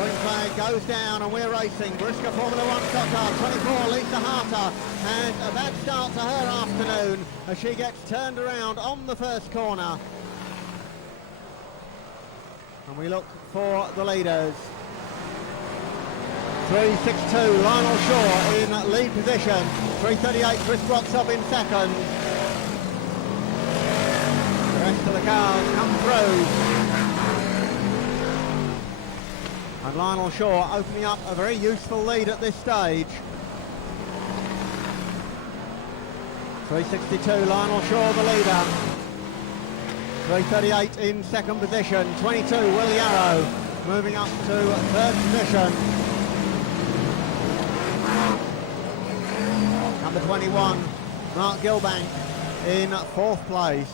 Green flag goes down and we're racing. BriSCA Formula 1 stock car, 24, Lisa Harter, and a bad start to her afternoon as she gets turned around on the first corner. And we look for the leaders. 3.62, Lionel Shaw in lead position. 3.38, Chris Broxop in second. The rest of the cars come through. And Lionel Shaw opening up a very useful lead at this stage. 3.62, Lionel Shaw the leader. 3.38 in second position. 22, Will Yarrow moving up to third position. Number 21, Mark Gilbank in fourth place.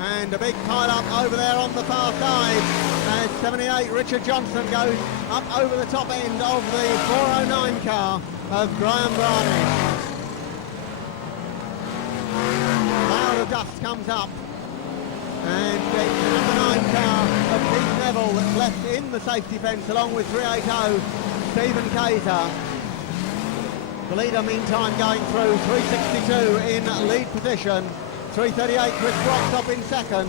And a big pile up over there on the far side as 78 Richard Johnson goes up over the top end of the 409 car of Graham Branish. Cloud of dust comes up and it's the number 9 car of Keith Neville that's left in the safety fence along with 380 Stephen Kaiser. The leader meantime going through, 3.62 in lead position. 3.38, Chris Broxop in second.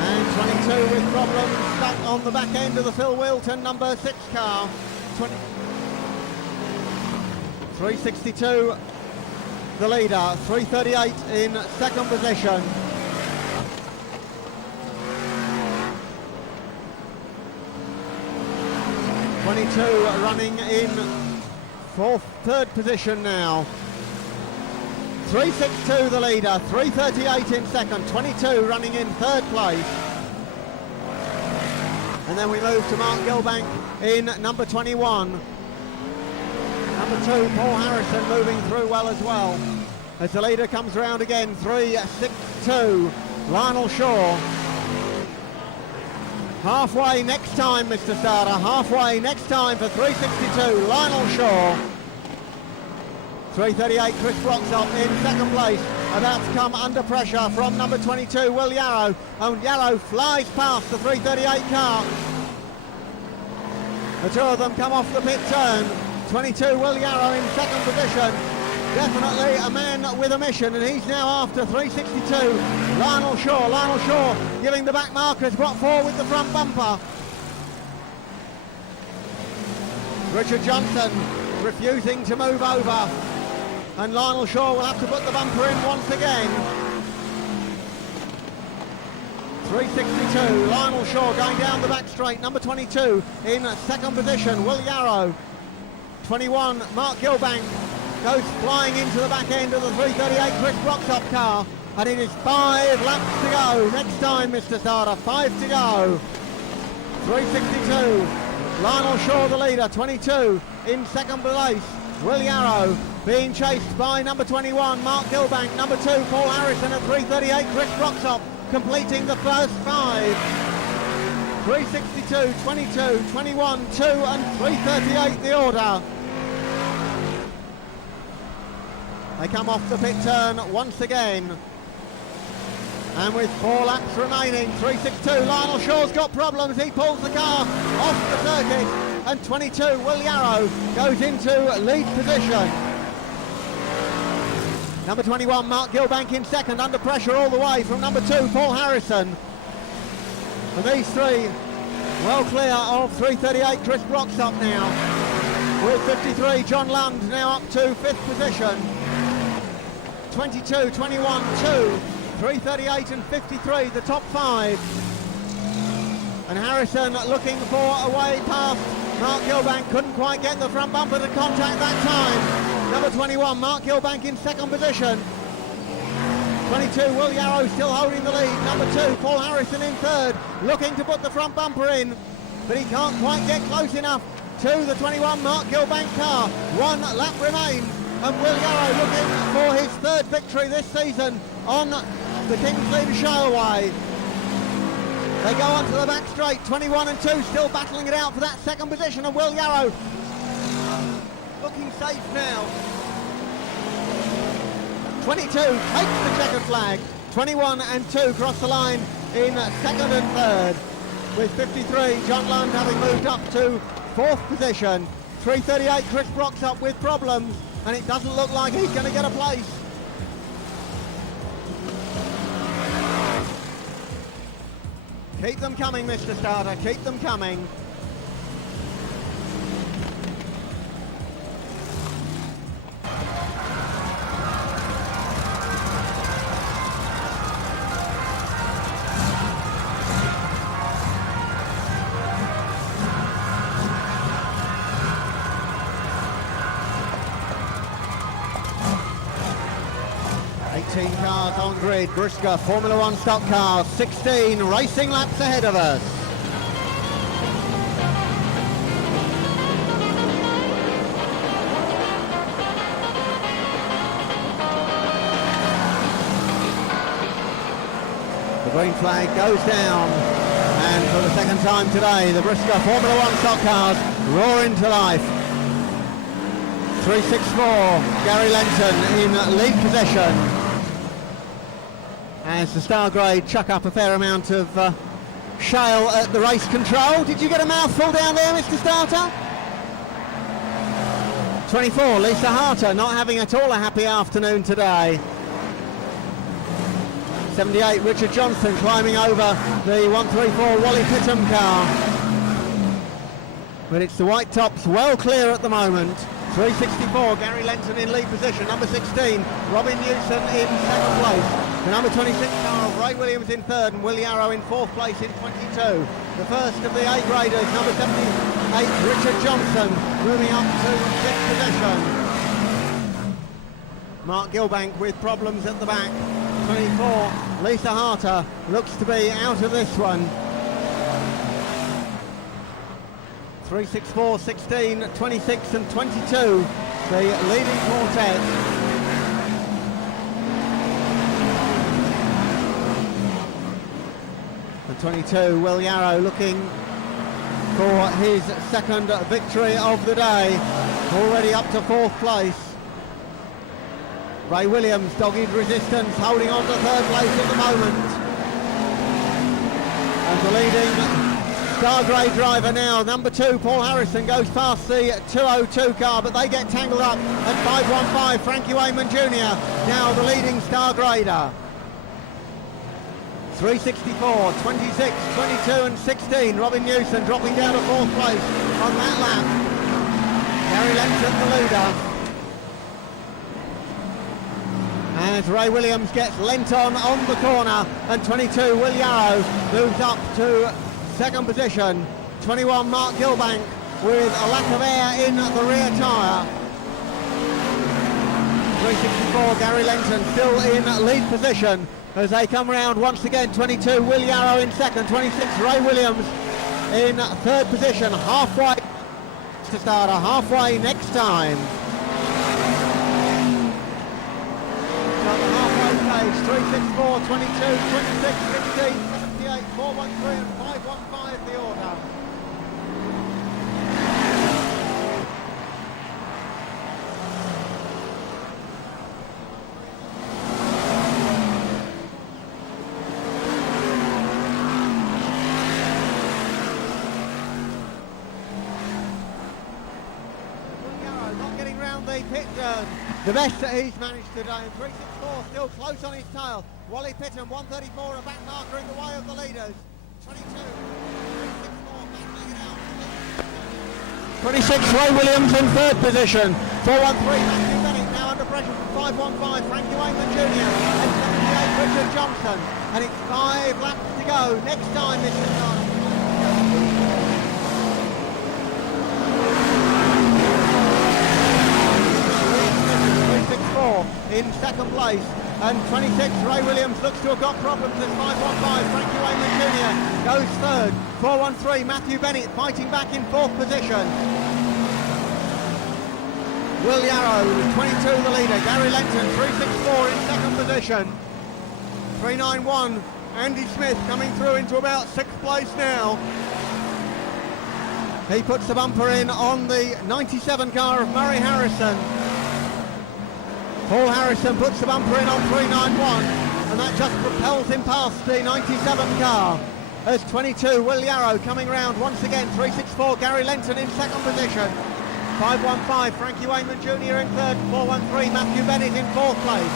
And 22 with problems stuck on the back end of the Phil Wilton number 6 car. 3.62 the leader, 3.38 in second position. Running in third position now. 3.62 the leader, 3.38 in second, 22 running in third place. And then we move to Mark Gilbank in number 21. Number 2, Paul Harrison moving through well as well. As the leader comes round again, 3.62, Lionel Shaw. Halfway next time, Mr. Starter, halfway next time for 3.62, Lionel Shaw. 3.38, Chris Broxop in second place, about to come under pressure from number 22, Will Yarrow. And Yarrow flies past the 3.38 car. The two of them come off the pit turn. 22, Will Yarrow in second position. Definitely a man with a mission, and he's now after 3.62. Lionel Shaw giving the back markers what for with the front bumper. Richard Johnson refusing to move over, and Lionel Shaw will have to put the bumper in once again. 3.62, Lionel Shaw going down the back straight. Number 22 in second position, Will Yarrow. 21, Mark Gilbank goes flying into the back end of the 3.38 Chris Broxop car, and it is 5 laps to go. Next time, Mr. Starter, 5 to go. 3.62, Lionel Shaw the leader, 22 in second place. Will Yarrow being chased by number 21, Mark Gilbank. Number 2, Paul Harrison at 3.38, Chris Broxop completing the first 5. 3.62, 22, 21, 2 and 3.38 the order. They come off the pit turn once again. And with 4 laps remaining, 3.62, Lionel Shaw's got problems. He pulls the car off the circuit. And 22, Will Yarrow goes into lead position. Number 21, Mark Gilbank in second, under pressure all the way from number 2, Paul Harrison. And these three well clear of 3.38, Chris Broxop now. With 53, John Lund now up to 5th position. 22, 21, 2, 3.38 and 53, the top 5. And Harrison looking for a way past Mark Gilbank, couldn't quite get the front bumper to contact that time. Number 21, Mark Gilbank in second position. 22, Will Yarrow still holding the lead. Number 2, Paul Harrison in third, looking to put the front bumper in, but he can't quite get close enough to the 21 Mark Gilbank car. 1 lap remains. And Will Yarrow looking for his 3rd victory this season on the Kingsley to Showaway. They go onto the back straight, 21 and 2 still battling it out for that 2nd position, and Will Yarrow looking safe now. 22 takes the checkered flag. 21 and 2 cross the line in second and third, with 53 John Lund having moved up to fourth position. 3:38 Chris Brock's up with problems, and it doesn't look like he's going to get a place. Keep them coming, Mr. Starter, keep them coming. Cars on grid, BriSCA Formula One stock cars, 16 racing laps ahead of us. The green flag goes down, and for the second time today, the BriSCA Formula One stock cars roar into life. 364, Gary Lenton in lead position, as the Star Grade chuck up a fair amount of shale at the race control. Did you get a mouthful down there, Mr. Starter? 24, Lisa Harter, not having at all a happy afternoon today. 78, Richard Johnson climbing over the 134 Wally Pittham car. But it's the white tops well clear at the moment. 364, Gary Lenton in lead position. Number 16, Robin Newson in second place. The number 26 car of Ray Williams in third, and Will Yarrow in fourth place in 22. The first of the A graders, number 78, Richard Johnson, moving up to sixth position. Mark Gilbank with problems at the back. 24, Lisa Harter looks to be out of this one. 364, 16, 26 and 22, the leading quartet. The 22, Will Yarrow, looking for his second victory of the day, already up to fourth place. Ray Williams, dogged resistance, holding on to third place at the moment. And the leading Star Grade driver now, number 2, Paul Harrison, goes past the 202 car, but they get tangled up at 515. Frankie Wayman Jr., now the leading Star Grader. 364, 26, 22 and 16. Robin Newson dropping down to fourth place on that lap. Gary Lenton the leader. As Ray Williams gets Lenton on the corner, and 22, Will Yarrow, moves up to second position. 21, Mark Gilbank, with a lack of air in the rear tyre. 364, Gary Lenton still in lead position as they come round once again. 22, Will Yarrow in second. 26, Ray Williams in third position. Halfway to start, halfway next time. Halfway stage, 364, 22, 26, 16, 78, 413 and 515 the order. The best that he's managed today. 364 still close on his tail. Wally Pittham, 134, a back marker in the way of the leaders. 22, 26, Ray Williams in third position. 413, Matthew Bennett now under pressure from 515, Frankie Wayman Jr. and 78, Richard Johnson. And it's 5 laps to go. Next time, Mr. Starter. In second place, and 26, Ray Williams looks to have got problems at 515. Frankie Wayman Jr. goes third. 413, Matthew Bennett fighting back in fourth position. Will Yarrow, 22 the leader. Gary Lenton, 364 in second position. 391, Andy Smith coming through into about sixth place now. He puts the bumper in on the 97 car of Murray Harrison. Paul Harrison puts the bumper in on 391. and that just propels him past the 97 car. There's 22, Will Yarrow coming round once again. 3.64, Gary Lenton in second position. 5.15, Frankie Wayman Jr. in third. 4.13, Matthew Bennett in fourth place.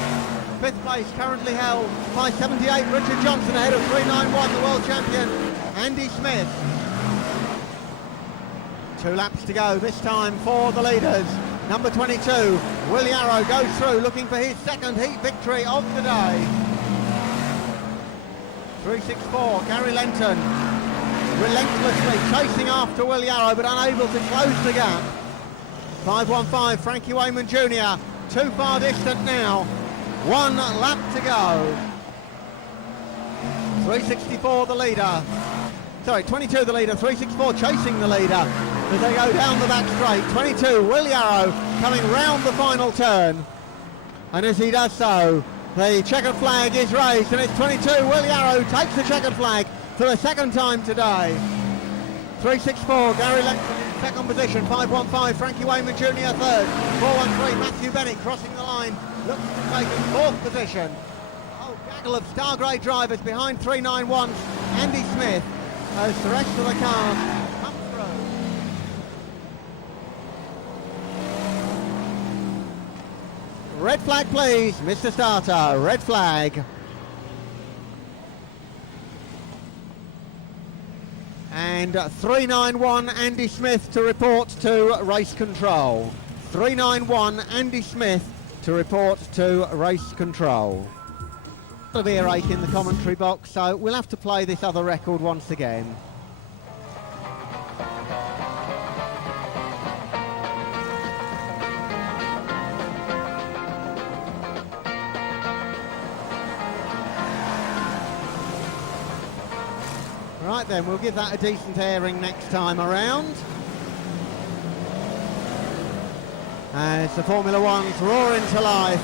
Fifth place currently held by 78, Richard Johnson ahead of 3.91, the world champion, Andy Smith. 2 laps to go this time for the leaders. Number 22, Will Yarrow goes through looking for his second heat victory of the day. 3.64, Gary Lenton relentlessly chasing after Will Yarrow but unable to close the gap. 5.15, Frankie Wayman Jr. too far distant now. 1 lap to go. 3.64 the leader. Sorry, 22 the leader, 3.64 chasing the leader as they go down the back straight. 22, Will Yarrow coming round the final turn. And as he does so, the checkered flag is raised, and it's 22, Will Yarrow takes the checkered flag for the second time today. 3.64, Gary Lenton in second position. 5.15, Frankie Wayman Jr. third. 4.13, Matthew Bennett crossing the line, looks to take in fourth position. Oh, gaggle of Star Grade drivers behind 3.91's Andy Smith as the rest of the cars come through. Red flag please, Mr. Starter, red flag. And 3.91 Andy Smith to report to race control. 3.91 Andy Smith to report to race control. There'll be a rake in the commentary box, so we'll have to play this other record once again. Right then, we'll give that a decent airing next time around. As the Formula Ones roar into life.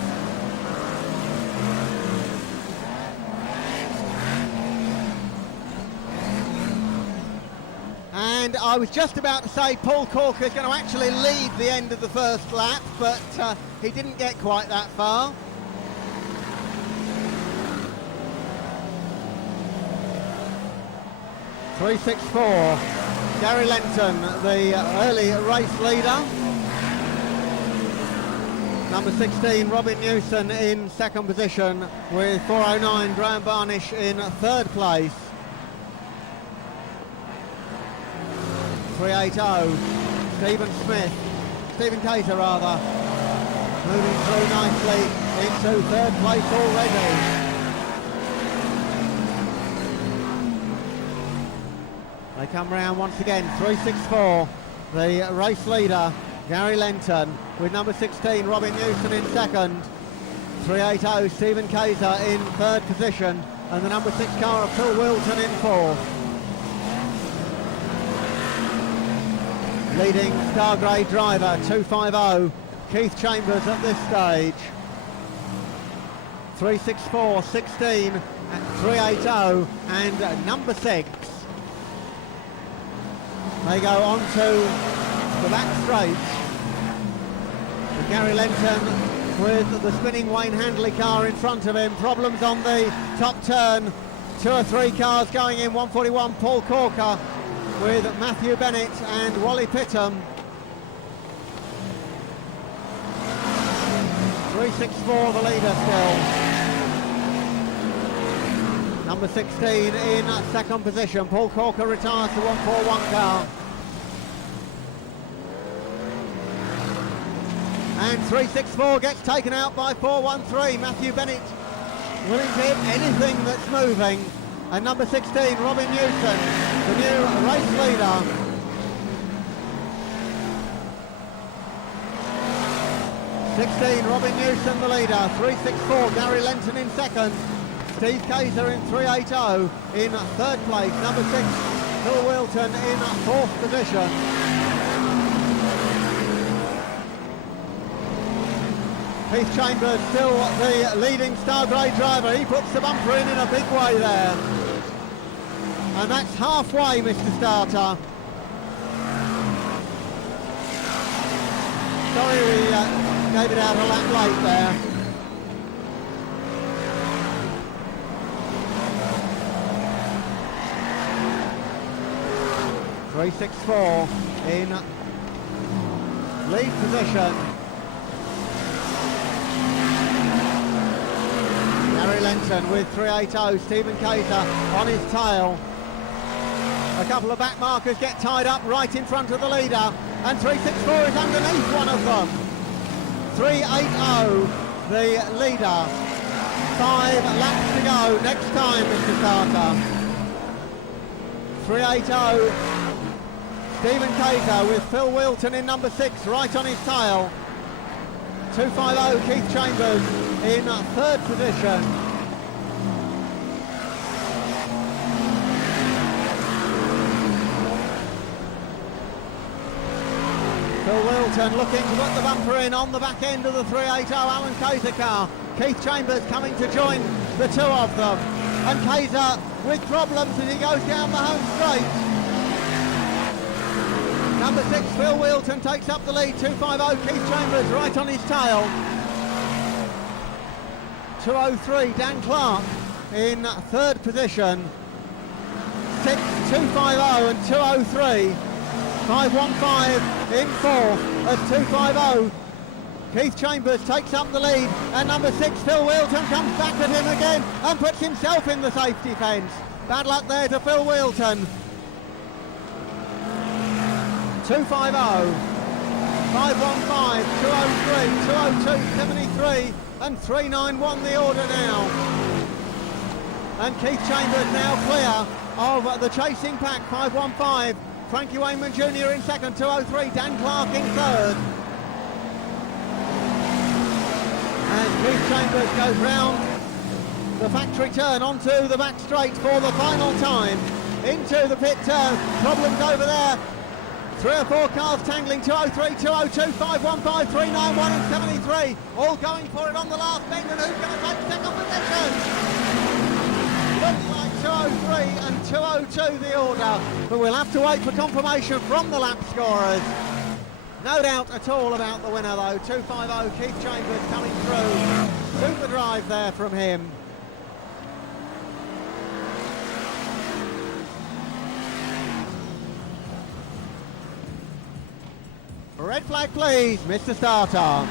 And I was just about to say Paul Corker is going to actually lead the end of the first lap, but he didn't get quite that far. .364, Gary Lenton, the early race leader. Number 16, Robin Newson in second position with 4.09, Graham Barnish in third place. 3.80, Stephen Cater rather, moving through nicely into third place already. They come round once again, 3.64, the race leader, Gary Lenton, with number 16, Robin Newson in second. 3.80, Stephen Kaiser in third position, and the number 6 car of Phil Wilton in fourth. Leading Star Grade driver, 2.50, Keith Chambers at this stage. 3.64, 16, 3.80, and number 6. They go on to the back straight. And Gary Lenton with the spinning Wayne Handley car in front of him. Problems on the top turn. 2 or 3 cars going in. 141 Paul Corker with Matthew Bennett and Wally Pittham. 3.64 the leader still. Number 16 in second position. Paul Corker retires to 141 car. And 3.64 gets taken out by 4.13. Matthew Bennett willing to hit anything that's moving. And number 16, Robin Newson, the new race leader. Robin Newson the leader. 3.64, Gary Lenton in second. Steve Kaiser in 3.80 in third place. Number 6, Phil Wilton in fourth position. Keith Chambers still the leading Star Grade driver. He puts the bumper in a big way there. And that's halfway, Mr. Starter. Sorry we gave it out a lap late there. 364 in lead position. Gary Lenton with 380, Stephen Kaiser on his tail. A couple of back markers get tied up right in front of the leader, and 364 is underneath one of them. 380, the leader. 5 laps to go next time, Mr. Starter. 380, Stephen Kaiser with Phil Wilton in number 6 right on his tail. 250, Keith Chambers in 3rd position. Phil Wilton looking to put the bumper in on the back end of the 380 Alan Kaiser car. Keith Chambers coming to join the two of them. And Kaiser with problems as he goes down the home straight. Number 6, Phil Wilton takes up the lead. 250, Keith Chambers right on his tail. 203, Dan Clark in 3rd position. 6, 250 and 203. 515 in 4th at 250. Keith Chambers takes up the lead, and number 6, Phil Wilton, comes back at him again and puts himself in the safety fence. Bad luck there to Phil Wilton. 250, 515, 203, 202, 73 and 391 the order now. And Keith Chambers now clear of the chasing pack. 515, Frankie Wayman Jr. in 2nd, 203, Dan Clark in 3rd. As Keith Chambers goes round the factory turn onto the back straight for the final time. Into the pit turn, problems over there. 3 or 4 cars tangling, 203, 202, 515, 391 and 73. All going for it on the last bend, and who's going to take 2nd position? Looks like 203 and 202 the order, but we'll have to wait for confirmation from the lap scorers. No doubt at all about the winner though. 250, Keith Chambers coming through. Super drive there from him. Red flag please, Mr. Starter.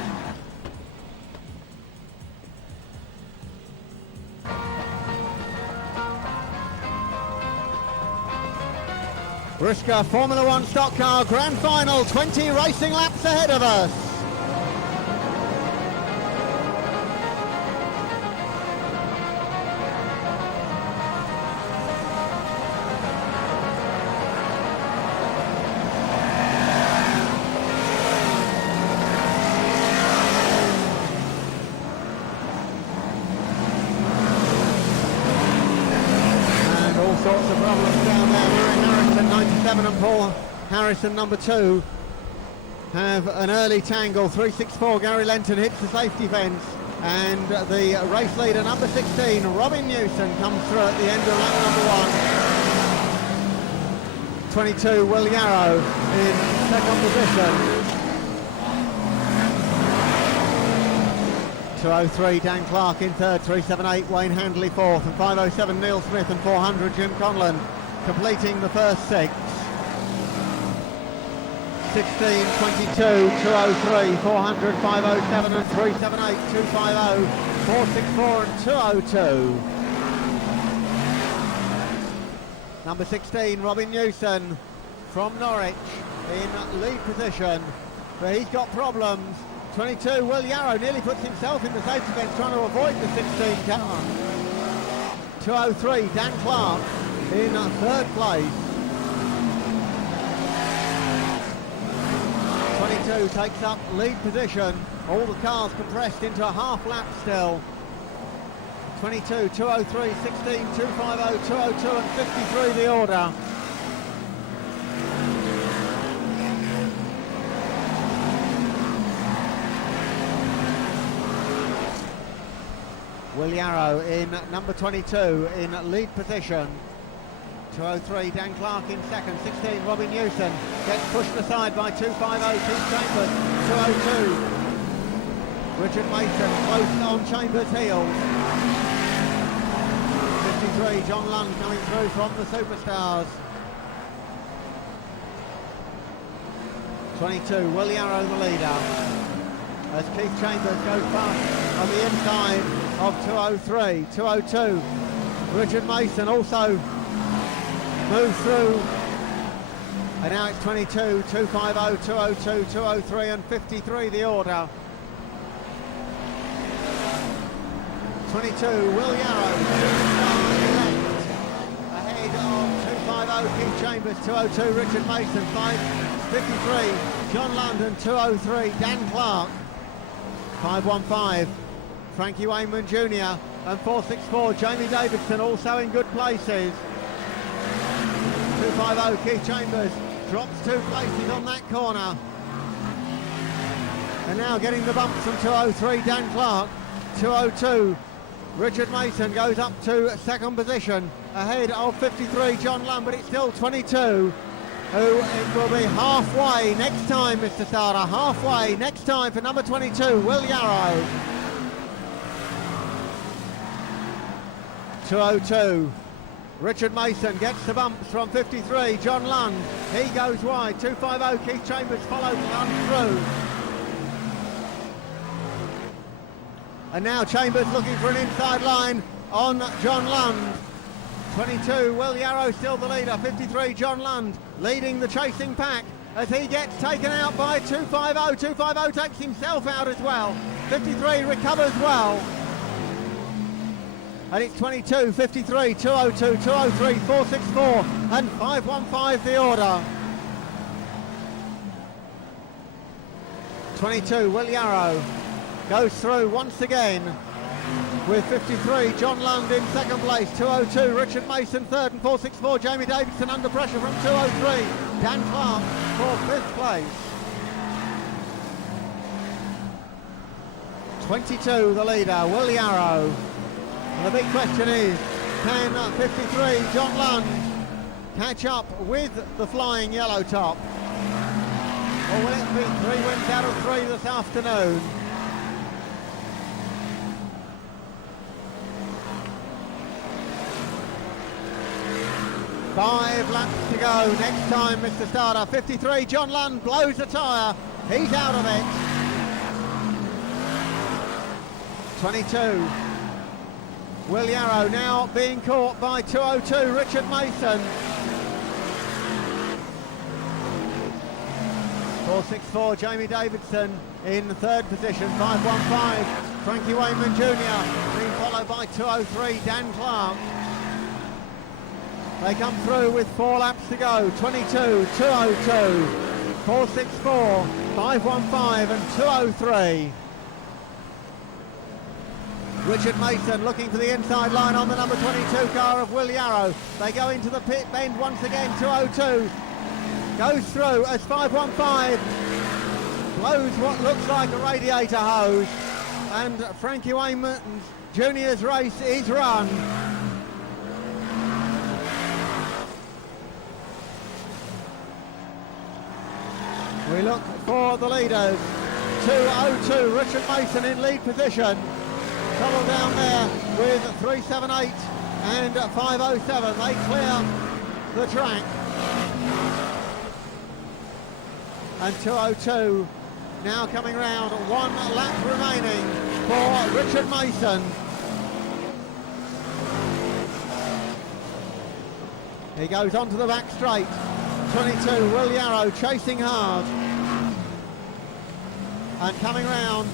BriSCA Formula 1 stock car grand final, 20 racing laps ahead of us. Sorts of problems down there. Murray Harrison 97 and Paul Harrison number 2 have an early tangle. 364 Gary Lenton hits the safety fence, and the race leader number 16 Robin Newson comes through at the end of lap number 1. 22 Will Yarrow in 2nd position. 203 Dan Clark in 3rd, 378 Wayne Handley 4th, and 507 Neil Smith and 400 Jim Conlon completing the first 6. 16, 22, 203, 400, 507 and 378, 250, 464 and 202. Number 16 Robin Newson from Norwich in lead position, but he's got problems. 22, Will Yarrow nearly puts himself in the safety fence trying to avoid the 16 car. 203, Dan Clark in 3rd place. 22 takes up lead position. All the cars compressed into a half lap still. 22, 203, 16, 250, 202 and 53 the order. Will Yarrow in number 22 in lead position. 203 Dan Clark in 2nd, 16 Robin Newson gets pushed aside by 250 Keith Chambers. 202 Richard Mason close on Chambers' heels. 53 John Lund coming through from the Superstars. 22, Will Yarrow the leader. As Keith Chambers goes past on the inside of 203, 202. Richard Mason also moves through. And now it's 22, 250, 202, 203 and 53 the order. 22, Will Yarrow, ahead of 250, Keith Chambers, 202, Richard Mason, 553, John London, 203, Dan Clark, 515, Frankie Wayman Jr. and 464, Jamie Davidson also in good places. 250, Keith Chambers drops 2 places on that corner. And now getting the bumps from 203, Dan Clark, 202. Richard Mason goes up to 2nd position, ahead of 53, John Lunn, but it's still 22, who it will be halfway next time, Mr. Starter, halfway next time for number 22, Will Yarrow. 202, Richard Mason gets the bumps from 53, John Lund, he goes wide, 250, Keith Chambers follows Lund through. And now Chambers looking for an inside line on John Lund. 22, Will Yarrow still the leader. 53, John Lund leading the chasing pack as he gets taken out by 250. 250 takes himself out as well. 53 recovers well. And it's 22, 53, 202, 203, 464 and 515 the order. 22, Will Yarrow goes through once again with 53, John Lund in 2nd place, 202, Richard Mason 3rd and 464, Jamie Davidson under pressure from 203, Dan Clark for 5th place. 22 the leader, Will Yarrow. And the big question is, can 53, John Lund catch up with the flying yellow top? Or will it be 3 wins out of 3 this afternoon? 5 laps to go. Next time, Mr. Starter. 53, John Lund blows a tyre. He's out of it. 22. Will Yarrow now being caught by 202, Richard Mason. 464, Jamie Davidson in 3rd position. 515, Frankie Wayman Jr. being followed by 203, Dan Clark. They come through with 4 laps to go. 22, 202, 464, 515 and 203. Richard Mason looking for the inside line on the number 22 car of Will Yarrow. They go into the pit bend once again. 202 goes through as 515 blows what looks like a radiator hose, and Frankie Wayman Jr.'s race is run. We look for the leaders. 202, Richard Mason in lead position. Trouble down there with 378 and 507. They clear the track. And 202 now coming round. 1 lap remaining for Richard Mason. He goes onto the back straight. 22, Will Yarrow chasing hard. And coming round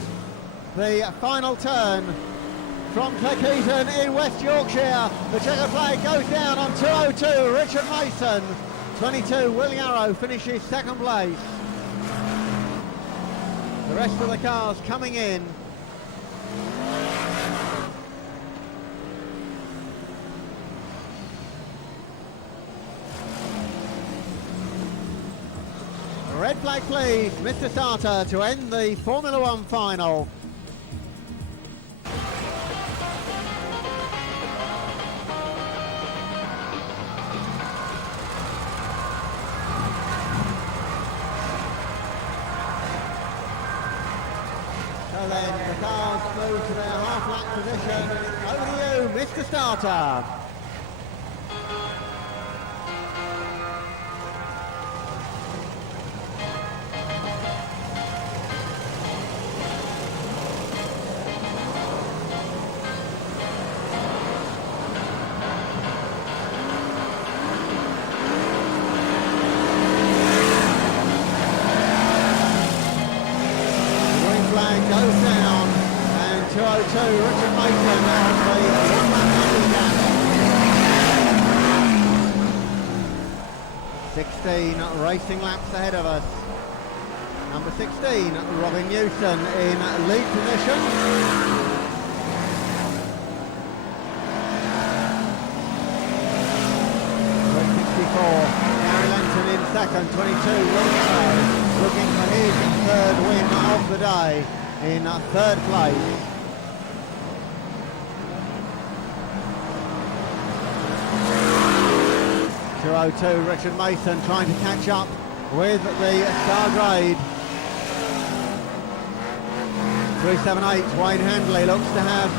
the final turn from Cleckheaton in West Yorkshire. The checker flag goes down on 202, Richard Mason. 22, Will Yarrow finishes 2nd place. The rest of the cars coming in. Red flag please, Mr. Starter, to end the Formula One final. So then the cars move to their half-lap position. Over to you, Mr. Starter. flag goes down, and 2:02 Richard Mason on the one-lap handicap. 16 racing laps ahead of us. Number 16, Robin Newson in lead position. Gary Lenton in second, 22, Will Yarrow looking for his third win of the day in third place. .202 Richard Mason trying to catch up with the Star Grade. 378 Wayne Handley looks to have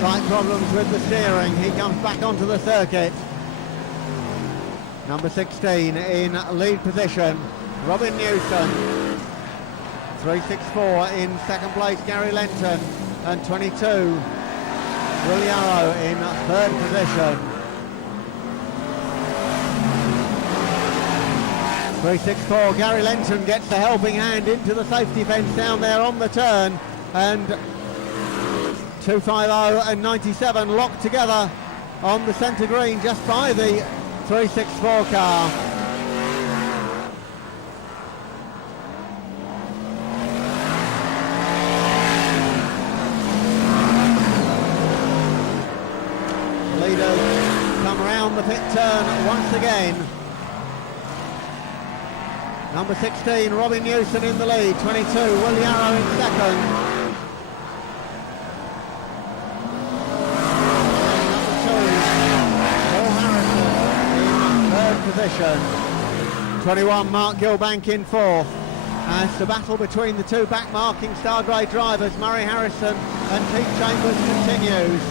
slight problems with the steering. He comes back onto the circuit. Number 16 in lead position, Robin Newson. 364 in second place, Gary Lenton, and 22 Will Yarrow in third position. 364, Gary Lenton gets the helping hand into the safety fence down there on the turn, and 250 and 97 locked together on the centre green just by the 364 car. Leaders come around the pit turn once again. Number 16, Robin Newson in the lead. 22, Will Yarrow in second. Position. 21 Mark Gilbank in fourth, as the battle between the two back marking Star Grade drivers Murray Harrison and Keith Chambers continues.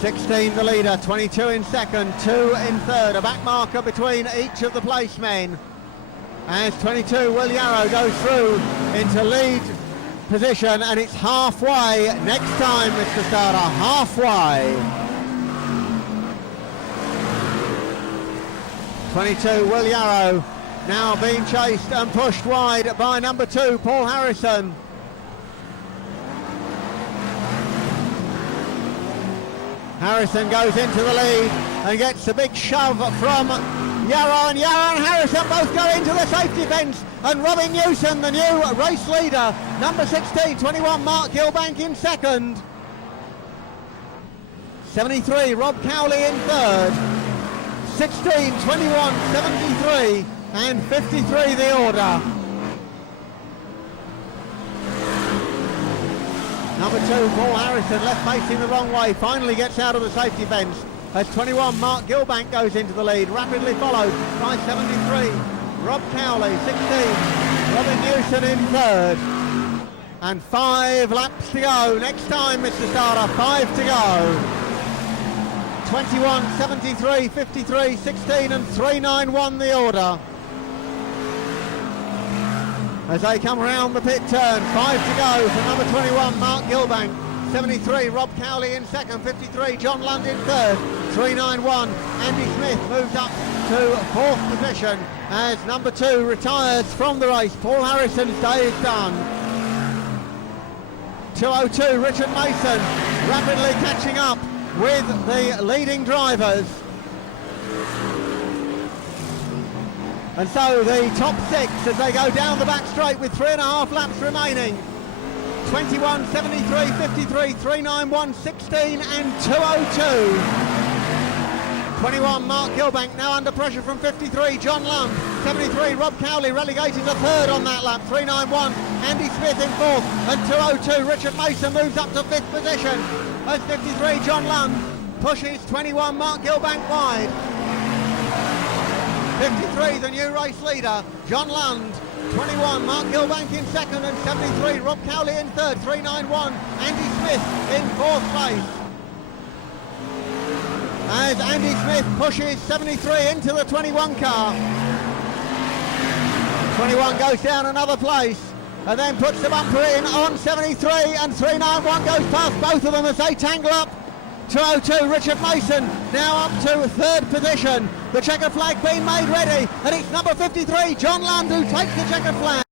.16 the leader, 22 in second, 2 in third, a back marker between each of the placemen. As 22 Will Yarrow goes through into lead position, and it's halfway next time, Mr. Starter, halfway. 22 Will Yarrow now being chased and pushed wide by number 2 Paul Harrison. Harrison goes into the lead and gets a big shove from Yarrow, and Harrison both go into the safety fence, and Robin Newson, the new race leader, number 16, 21 Mark Gilbank in second. 73 Rob Cowley in third. 16, 21, 73 and 53 the order. Number 2 Paul Harrison, left facing the wrong way, finally gets out of the safety fence as 21 Mark Gilbank goes into the lead, rapidly followed by 73 Rob Cowley. 16 Robin Newson in third, and 5 laps to go. Next time, Mr. Starter, 5 to go. 21, 73, 53, 16 and 391 the order. As they come round the pit turn, 5 to go for number 21 Mark Gilbank. 73 Rob Cowley in second, 53 John Lund in third, 391 Andy Smith moves up to fourth position as number 2 retires from the race. Paul Harrison's day is done. 202 Richard Mason rapidly catching up with the leading drivers. And so the top 6 as they go down the back straight with 3.5 laps remaining. 21, 73, 53, 391, 16 and 202. 21 Mark Gilbank now under pressure from 53 John Lund. 73 Rob Cowley relegated to third on that lap. 391 Andy Smith in fourth, and 202 Richard Mason moves up to fifth position as 53 John Lund pushes 21 Mark Gilbank wide. 53 the new race leader John Lund. 21 Mark Gilbank in second, and 73 Rob Cowley in third. 391 Andy Smith in fourth place as Andy Smith pushes 73 into the 21 car. 21 goes down another place and then puts the bumper in on 73, and 391 goes past both of them as they tangle up 2:02, Richard Mason now up to third position. The checker flag being made ready, and it's number 53, John Lund, who takes the checker flag.